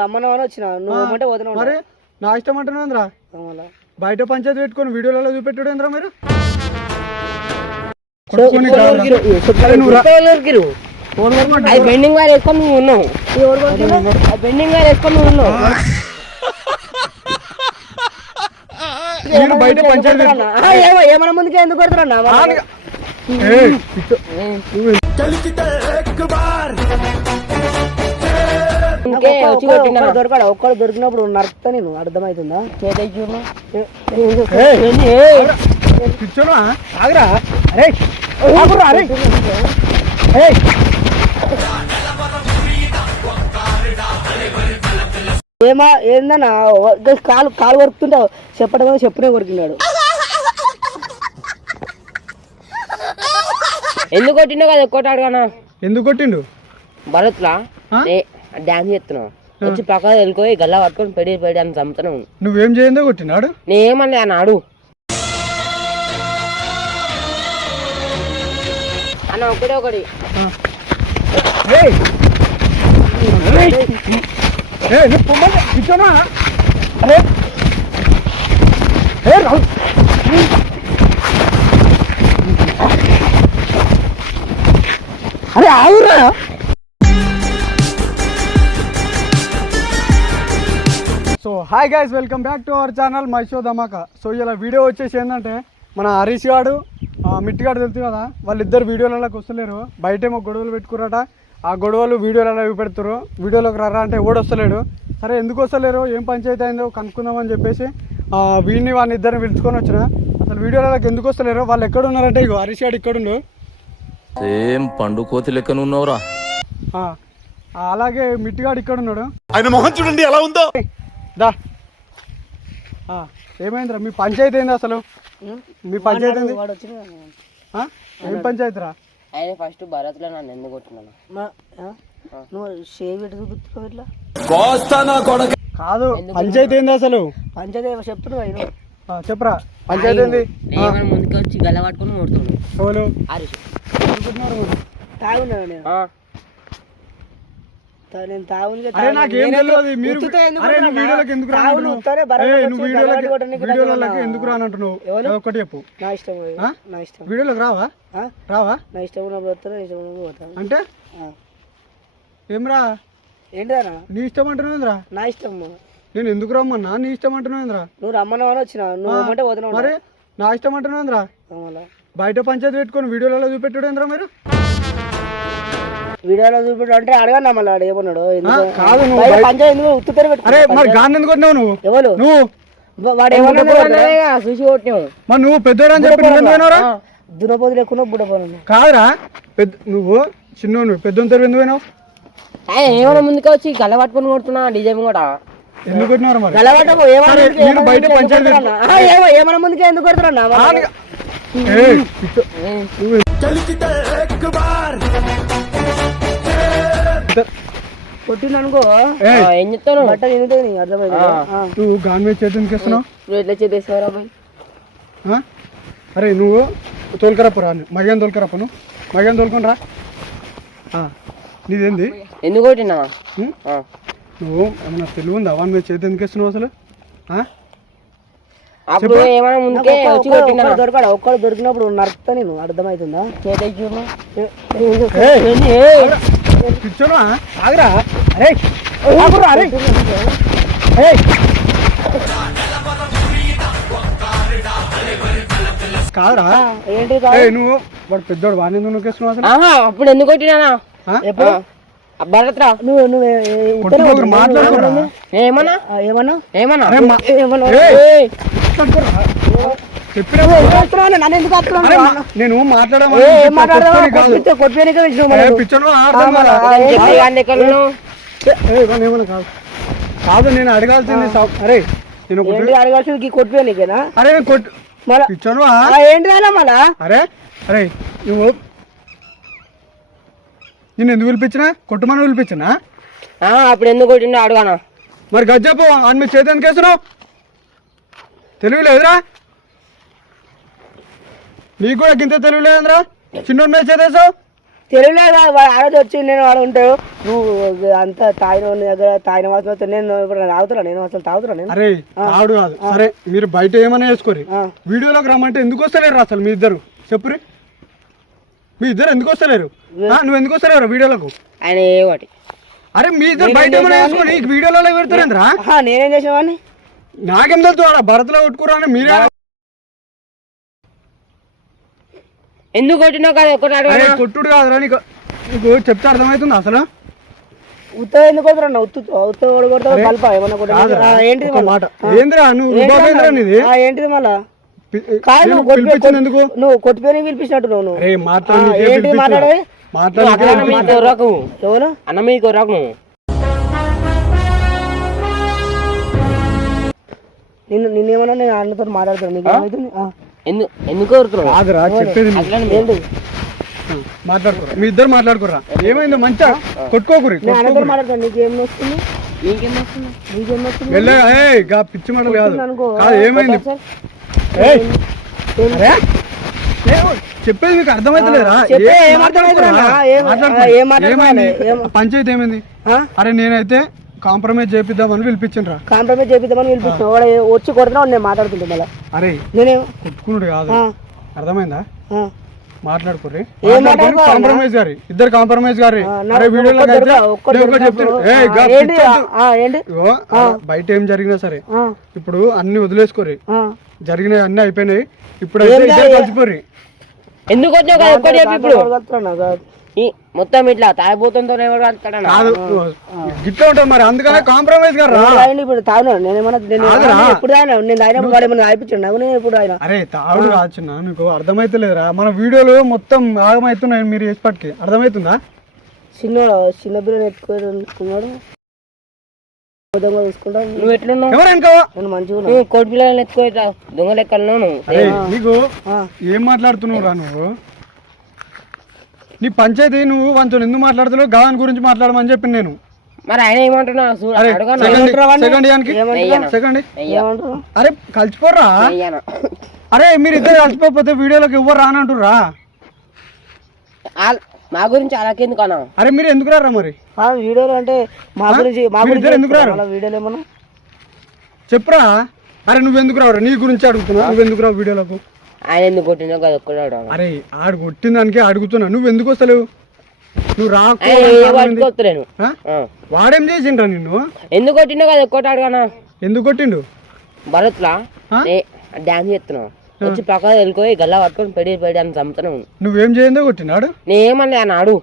రమ్మని వచ్చిన నువ్వు ఏమంటే పోతున్నావు మరి నా ఇష్టం అంటున్నాంద్రా బయట పంచాయతీ పెట్టుకొని వీడియోలలో చూపెట్టాడు ఏంద్రా మీరు బెండింగ్ వైర్ వేసుకొని నువ్వు ఉన్నావు బెండింగ్ వైర్ వేసుకొని నువ్వు ఉన్నావు బయట పంచాయతీ ఏమన్నా ముందుకే ఎందుకు కొడుతున్నా దొరకడా ఒక్కడు దొరికినప్పుడు నరుకుతా నేను అర్థమవుతుందా ఆగరా అరే ఏమా ఏందన్నా కాలు కొరుకుతుంటావు చెప్పడం చెప్పునే కొరికినాడు ఎందుకు కొట్టిండో కదా కొట్టాడు కదా ఎందుకు కొట్టిండు భరత్లా డాన్స్ చేస్తున్నావు వచ్చి పక్కన వెళ్ళిపోయి గల్లా పట్టుకొని పెడి అని చంపుతాను నువ్వేం చేయందో కొట్టినాడు నేనేమన్నా అన్నాడు అన్న ఒకటి ఒకటి అరే ఆవురా so hi guys welcome back to our channel my show Dhamaka. So ఇలా వీడియో వచ్చేసి ఏంటంటే మన హరీష్ గాడు మిట్టిగాడు తెలుసు కదా, వాళ్ళిద్దరు వీడియోలలోకి వస్తలేరు. బయటేమో గొడవలు పెట్టుకురాట, ఆ గొడవలు వీడియోలలో పెడతారు. వీడియోలోకి రారా అంటే ఓడి వస్తలేడు. సరే ఎందుకు వస్తలేరు, ఏం పంచాయతీ అయిందో కనుక్కుందామని చెప్పేసి వీడిని వాళ్ళని ఇద్దరిని పిలుచుకొని వచ్చిన. అసలు వీడియోలలోకి ఎందుకు వస్తలేరు, వాళ్ళు ఎక్కడ ఉన్నారంటే ఇగో హరీష్ గాడు ఇక్కడుండు. సేమ్ పండు కోతి లెక్కన ఉన్నావురా. అలాగే మిట్టిగాడు ఇక్కడ ఉన్నాడు. ఆయన మొహం చూడండి ఎలా ఉందో. దా ఏమైందిరా మీ పంచాయతీ ఏంది అసలు? మీ పంచాయతీ ఏంది? ఏం పంచాయతీ రా? ఆయన ఫస్ట్ భరత్ లో నన్ను ఎందుకు కొట్టినాను నువ్వు షేవ్ ఎటు చూపిస్తున్నావు ఇట్లా కాదు. పంచాయతీ ఏంది అసలు? పంచాయతీ చెప్తున్నావు చెప్పరా పంచాయతీ ఏంది? ముందుకు వచ్చి గల్ల పట్టుకుని కొడుతున్నాడు. ఎందుకు రానంటున్నావు? ఒకటి చెప్పు. వీడియోలోకి రావా? రావా? నా ఇష్టం అంటే ఏమరా? ఏంటిదరా నీ ఇష్టం అంటున్నావురా? నా ఇష్టం. నేను ఎందుకు రమ్మన్నా? నీ ఇష్టం అంటున్నావురా? నువ్వు రమ్మని వచ్చిన నువ్వు ఏమంటే పోతున్నావు. మరి నా ఇష్టం అంటున్నావురా? బయట పంచాయతీ పెట్టుకొని వీడియోలలో చూపెట్టాడు ఏంద్రా మీరు? వీడియోలో చూపెట్టు అంటే అడగన్నా మళ్ళీ ఆడు ఏమన్నాడు? కాదు అరే మరి గాన్ని ఎందుకు కొట్టినావు నువ్వు? ఎవరు నువ్వు? వాడు ఏమన్నా చూసి కొట్టినావు. మరి నువ్వు పెద్దోడు అని చెప్పి దురపోతు లేకుండా బుడపోను కాదురా. నువ్వు చిన్న నువ్వు పెద్ద ఎందుకు పోయినావు? ఏమన్నా ముందుకే వచ్చి గల్ల పట్టుకొని కొడుతున్నా డిజైన్ కూడా ఎందుకు కొట్టినారు మరి? బయట పంచాయతీ ఏమన్నా ముందుకే ఎందుకు కొడుతున్నా? కొట్టిననుకో ఏం చెప్తాను బట్ట అర్థమైంది. నువ్వు గాన్ మీద చేతి ఎందుకు ఇస్తున్నావు? నువ్వు ఎట్లా చేసేస్తావు? అరే నువ్వు తోలుకరప్పరా, మగని తోలుకరప్ప, నువ్వు మగని తోలుకొని రా. నీదేంది? ఎందుకు కొట్టినా? నువ్వు ఏమన్నా తెలివి ఉందా? వాని మీద చేతి ఎందుకు ఇస్తున్నావు అసలు? దొరకడా ఒక్కడు దొరికినప్పుడు నరుకుతా నేను అర్థమవుతుందా? ఆగరా అరే కాదురా ఏంటి నువ్వు వాడు పెద్దోడు వాడిని ఎందుకు నొక్కేస్తున్నావు అసలు? అప్పుడు ఎందుకు కొట్టినా? ఎప్పుడు భరత్ రా నువ్వు మాట్లాడుకున్నా ఏమన్నా ఏమన్నా ఏమన్నా నేను కాదు నేను అడగాల్సింది. అరే నేను అడగాల్సింది కొట్టిపోయానికేనా? అరే పిచ్చను ఏంటి మళ్ళా? అరే అరే నువ్వు నేను ఎందుకు పిలిపించినా? కొట్టుమని పిలిపించినా? అప్పుడు ఎందుకు కొట్టిండో అడగానా? మరి గజ్జపు అని మీ చేతి ఎందుకు వేస్తున్నావు? తెలివి లేదురా నీకు కూడా గింత తెలివి లేదురా? చిన్నోడి మీద చేసేసావు. తెలియలేదు వాడు ఆ రోజు వచ్చి నేను వాడు ఉంటాడు నువ్వు అంత తాగిన దగ్గర తాగిన మాత్రం నేను ఇప్పుడు తాగుతున్నా నేను అసలు తాగుతున్నా నేను అరే తాగుడు కాదు సరే మీరు బయట ఏమైనా వేసుకోరి వీడియోలోకి రమ్మంటే ఎందుకు వస్తలేరు అసలు మీ ఇద్దరు చెప్పురి మీ ఇద్దరు ఎందుకు వస్తలేరు నువ్వు ఎందుకు వస్తలేరు వీడియోలకు ఆయన ఏ ఒకటి అరే మీ ఇద్దరు బయట ఏమైనా వేసుకొని వీడియోలలో పెడతారేంద్రా నేనేం చేసేవాడిని నాకేం తెలుసు ఆడ భరతలో కొట్టుకురా అని మీరే ఎందుకు కొట్టినావు కదా కొట్టుడు కాదురా నీకు నీకు చెప్తే అర్థమవుతుంది అసలు ఉత్త ఎందుకు కొడుతున్నా ఉత్త కొడతా కలప ఏమన్నా ఏంటిది మాట ఏంద్రా నువ్వు ఏంటిది మళ్ళా ఎందుకు నువ్వు కొట్టిపోయి పిలిపించినట్టు నువ్వు మాట్లాడే ఎవరు అన్న మీకు రాకు నిన్నేమన్నా నేను అన్నతో మాట్లాడుతాను నీకు ఏమవుతుంది ఎందుకు చెప్పేది మాట్లాడుకోరా మీ ఇద్దరు మాట్లాడుకోరా ఏమైందో మంచిగా కొట్టుకోకురి మాట్లాడతాను నీకేం వస్తుంది పిచ్చి మాటలు కాదు ఏమైంది చెప్పేది మీకు అర్థమైతలేరా పంచాయతీ ఏమైంది అరే నేనైతే కాంప్రమైజ్ చేపిద్దామని పిలిపించరా కాంప్రమైజ్ చేపిద్దామని పిలిపించిన వచ్చి కొడుతున్నా నేను మాట్లాడుతుంటే మళ్ళీ అరే నేనే కొట్టుకున్నాడు కాదు అర్థమైందా మాట్లాడుకోర్రి కాంప్రమైజ్ గారి ఇద్దరు కాంప్రమైజ్ గారి అరే వీడియోలో బయట ఏం జరిగినా సరే ఇప్పుడు అన్ని వదిలేసుకోరి జరిగినాయి అన్ని అయిపోయినాయి ఇప్పుడు అయితే ఇద్దరు కలిసిపోర్రి ఎందుకు ఇప్పుడు మొత్తం ఇట్లా తాగిపోతుందో గిట్లా ఉంటుంది మరి అందుకనే కాంప్రమైజ్ గారు ఇప్పుడు తాగినా నేనేమన్నా ఎప్పుడు నేను అయిపించాను ఇప్పుడు ఆయన అరే తాగుడు కాచున్నా నీకు అర్థమైతలేదురా మన వీడియోలు మొత్తం ఆగమవుతున్నాయి మీరు చేసేపటికి అర్థమవుతుందా చిన్న బిర్యానీ ఎత్తుకున్నాడు నువ్వు ఎట్లున్నావు కోటి పిల్లలు ఎత్తుకో దొంగ లెక్కలు నీకు ఏం మాట్లాడుతున్నావు రా నువ్వు నీ పంచాయతీ నువ్వు వంచు ఎందుకు మాట్లాడుతున్నావు గాని గురించి మాట్లాడమని చెప్పి నేను మరి ఆయన ఏమంటున్నావు అరే కలిసిపోర్రా అరే మీరు ఇద్దరు కలిసిపోతే వీడియోలోకి ఎవ్వరు రానంటుర్రా మా గురించి అలాకెందుకు అన్నా అరే మీరు ఎందుకు రారా మరి వీడియోలో అంటే మా గురించి ఎందుకు రారా వీడియోలో ఏమన్నా చెప్పురా అరే నువ్వెందుకు రావురా నీ గురించి అడుగుతున్నావు నువ్వెందుకు రావు వీడియోలకు ఆయన ఎందుకు కొట్టినా కదా ఒక్కడాడు అరే ఆడు కొట్టిన దానికే అడుగుతున్నా నువ్వు ఎందుకు వస్తలేవు నువ్వు రాలేను వాడేం చేసిండ్రా నిన్ను ఎందుకు కొట్టినా కదా ఒక్కటాడు కదా ఎందుకు కొట్టిండు భరత్లా డాన్స్ చేస్తున్నావు వచ్చి పక్క వెళ్ళిపోయి గల్లా పట్టుకొని పెడి అని చంపుతున్నావు నువ్వేం చేయందో కొట్టినాడు నేనేమన్నా అన్నాడు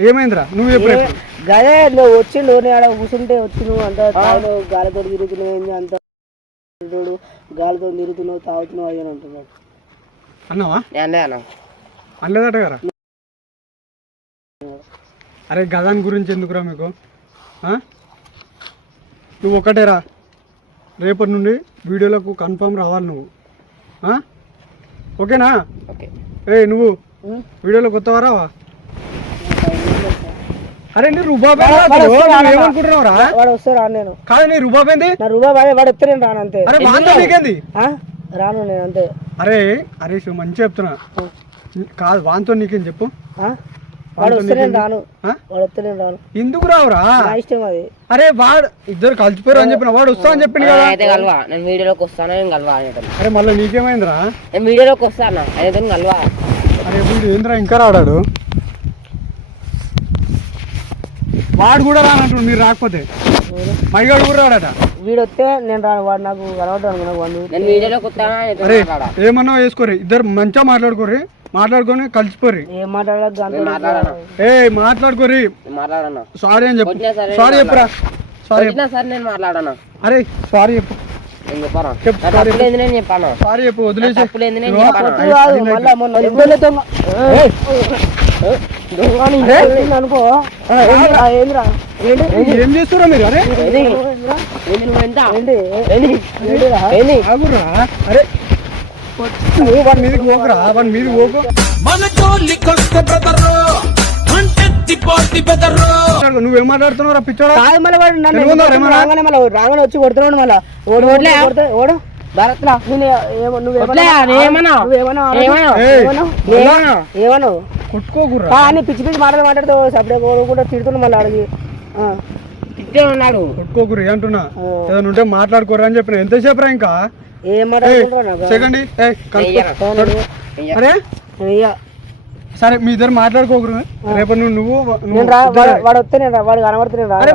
ఏమైందిరా నువ్వు ఎప్పుడు గదే నువ్వు వచ్చిండు నేను ఆడ కూర్చుంటే వచ్చి నువ్వు అంత తాగుతావు గాలితో తిరుగుతున్నావు ఏంది అంత గాలితో తిరుగుతున్నావు తాగుతున్నావు అని అంటున్నాడు అన్నావా అన్నా అనలేదట కదా అరే గదాని గురించి ఎందుకురా మీకు నువ్వు ఒకటేరా రేపటి నుండి వీడియోలకు కన్ఫర్మ్ రావాలి నువ్వు ఓకేనా నువ్వు వీడియోలోకి వస్తావా రావా అరే నీ రూబాబ్ ఏమనుకుంటున్నావురా వాడు వస్తారా నేను కాదు నీ రూబాబ్ ఏంది నా రూబాబ్ వాడు ఎత్తే నేను రాను అంతే అరే నీకేంది రాను నేను అంతే అరే అరే మంచిగా చెప్తున్నా కాదు వాంతో నీకేం చెప్పు వాడు వస్తే నేను రాను వాడు వస్తే నేను రాను ఎందుకు రావురా ఇష్టం అది అరే వాడు ఇద్దరు కలిసిపోయారు అని చెప్పిన వాడు వస్తా అని చెప్పింది కదా అయితే కలవా నేను వీడియోలోకి వస్తాను నేను కలవా అరే మళ్ళీ నీకేమైందిరా నేను వీడియోలోకి వస్తాను అయితే కలవా అరే వీడు ఏంద్రా ఇంకా రాడాడు వాడు కూడా రానట్టు మీరు రాకపోతే మైగాడు కూడా రాడట వీడు వస్తే నేను రాను వాడు నాకు అరే ఏమన్నా వేసుకోరి ఇద్దరు మంచిగా మాట్లాడుకొని కలిసిపోరి మాట్లాడుకోరి సారీ అని చెప్పు సారీ చెప్పురా సారీ అరే సారీ చెప్పు సారీ చెప్పు వదిలేసి అనుకో ఏం చేస్తురా మీరు అరే అరే నువ్వు వాడి మీదకి పోకురా వాడి మీదకి పోకు నువ్వేం మాట్లాడుతున్నావు పిచ్చోడా రాగానే వచ్చి కొడుతున్నాడు మళ్ళీ ఓడు భారత్లా ఏమన్నావు కొట్టుకోకురా అని పిచ్చి పిచ్చి మాటలు మాట్లాడుతావు సపరేట్ కూడా తిడుతున్నా మళ్ళీ అడిగి తిట్టే ఉన్నాడు కొట్టుకోకురు అంటున్నా ఏదైనా ఉంటే మాట్లాడుకోరు అని చెప్పిన ఎంతసేపు రా ఇంకా ఏం మాట్లాడుకుంటున్నావు సెకండ్ అరే సరే మీ ఇద్దరు మాట్లాడుకోకరు రేపు నువ్వు వాడు వస్తే వాడు కనబడుతున్నాడు అరే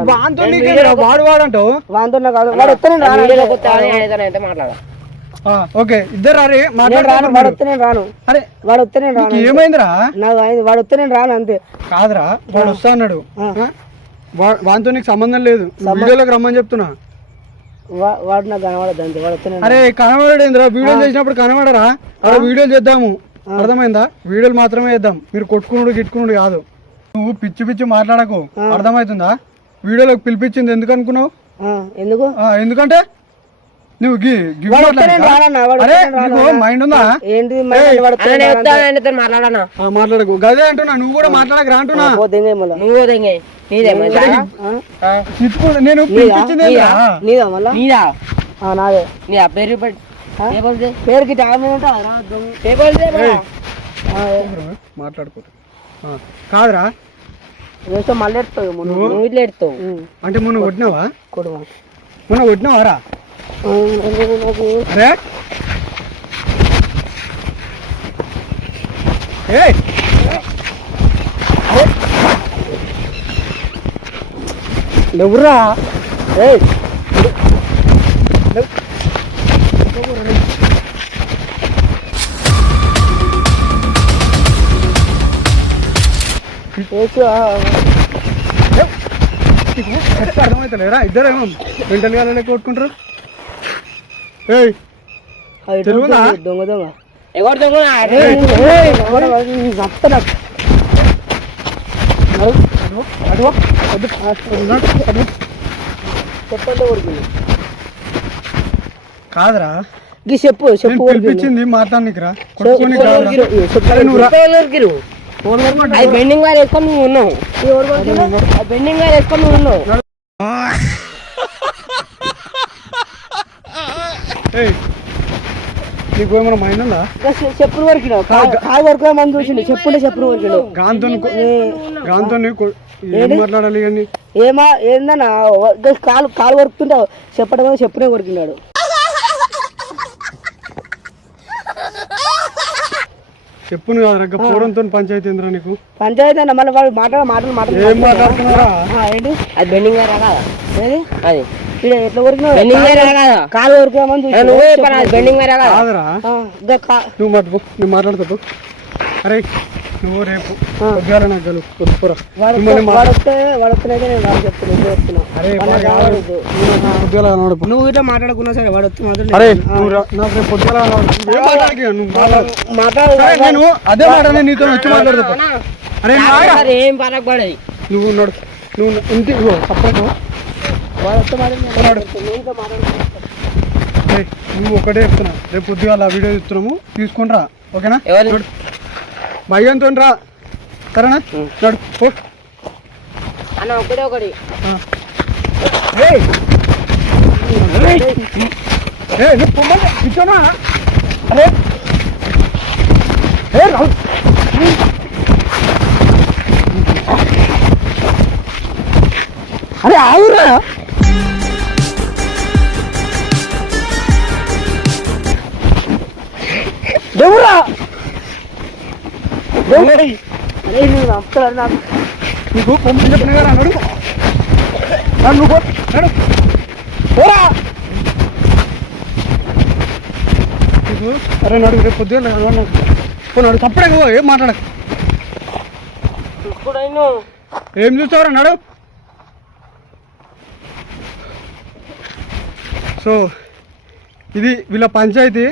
వాడు వాడంటావు వాంతో వాడు వస్తే మాట్లాడా ఓకే ఇద్దరు రారే వాడు వస్తే నేను రాను అరే వాడు వస్తే నేను రాను ఏమైందిరా నాకు వాడు వస్తే నేను రాను అంతే కాదురా వాడు వస్తా అన్నాడు వాంతో నీకు సంబంధం లేదు వీడియోలోకి రమ్మని చెప్తున్నా వాడు నాకు కనబడద్దు అంతే వాడు వస్తే అరే కనబడేంద్రా వీడియోలు చేసినప్పుడు కనబడరా అక్కడ వీడియోలు చేద్దాము అర్థమైందా వీడియోలు మాత్రమే చేద్దాం మీరు కొట్టుకున్నాడు గిట్టుకున్నాడు కాదు నువ్వు పిచ్చి పిచ్చి మాట్లాడకు అర్థమవుతుందా వీడియోలోకి పిలిపించింది ఎందుకు అనుకున్నావు ఎందుకు ఎందుకంటే నువ్వు మైండ్ ఉందా మాట్లాడకు గదే అంటున్నా నువ్వు కూడా మాట్లాడక అంటున్నా నేను పిలిపించింది పేరుకి మాట్లాడుకో కాదురా మళ్ళీ ఎడతావు అంటే మొన్న కొట్టినావా మొన్న కొట్టినావారా అరే ఎవరా అర్థమవుతలేరా ఇద్దరేమో మెంటల్ గా కొట్టుకుంటారు దొంగ దొంగ ఎవరు దొంగ కాదురా చెప్పు చెప్పు పిలిపించింది మాట్లాడనికిరా బెండింగ్ గారు వేసుకొని నువ్వు ఉన్నావు బెండింగ్ గారు వేసుకొని నువ్వు ఉన్నావు నీకు ఏమైనా మైండ్ ఉందా చెప్పులు వరకు కాలు వరకు మంది చూసిండు చెప్పుంటే చెప్పులు వరకు గాంతో మాట్లాడాలి కానీ ఏందన్నా కాలు కాలు వరుకుతుంటావు చెప్పడం చెప్పునే కొరికినాడు చెప్పును కాదు పూరంతో పంచాయతీ ఏంద్రా నీకు పంచాయతీ అన్న మళ్ళీ వాడు మాటలు ఏం మాట్లాడుతున్నారా ఏంటి అది బెండింగ్ రాదా అది ఎట్లా కొరికినా కాలు వరుకుదామని బెండింగ్ కాదురా నువ్వు మటుకు నువ్వు మాట్లాడుతావు అరే నువ్వు రేపు ఉద్యోగాలు నాకు కొట్టుకోరా నువ్వు ఇట్లా మాట్లాడుకున్నా సరే వాడు అరే నాకు రేపు ఉద్యోగాలు నేను అదే మాట నీతో వచ్చి మాట్లాడుతా అరే ఏం పడకూడదు నువ్వు ఉన్నాడు నువ్వు ఇంటి తప్పదు నువ్వు ఒకటే చెప్తున్నా రేపు ఉద్యోగాలు వీడియో ఇస్తున్నాము తీసుకుంటా ఓకేనా భయంతో రా సరేనా నడు అన్న ఒకటే ఒకటి కూర్చోనా అరే అరే ఆవురా దేవురా నీకు పంపిణీ చెప్పిన గారు అన్నాడు నన్ను పోరా నీకు అరే నడు రేపు పొద్దున్న నడు తప్పుడే ఏం మాట్లాడకు ఏం చూస్తావురా నడు సో ఇది వీళ్ళ పంచాయతీ